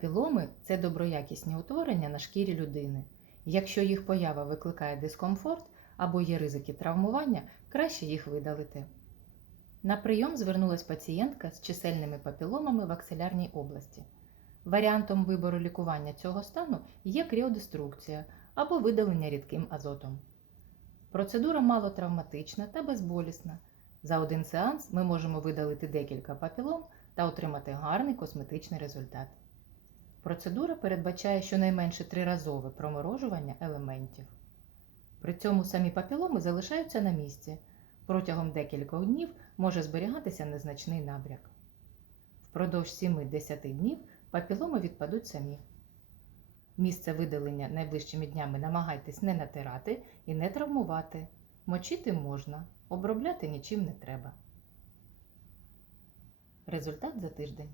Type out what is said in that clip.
Папіломи це доброякісні утворення на шкірі людини. Якщо їх поява викликає дискомфорт або є ризики травмування, краще їх видалити. На прийом звернулась пацієнтка з чисельними папіломами в аксилярній області. Варіантом вибору лікування цього стану є кріодеструкція або видалення рідким азотом. Процедура малотравматична та безболісна. За один сеанс ми можемо видалити декілька папілом та отримати гарний косметичний результат. Процедура передбачає щонайменше триразове проморожування елементів. При цьому самі папіломи залишаються на місці. Протягом декількох днів може зберігатися незначний набряк. Впродовж 7-10 днів папіломи відпадуть самі. Місце видалення найближчими днями намагайтесь не натирати і не травмувати. Мочити можна, обробляти нічим не треба. Результат за тиждень.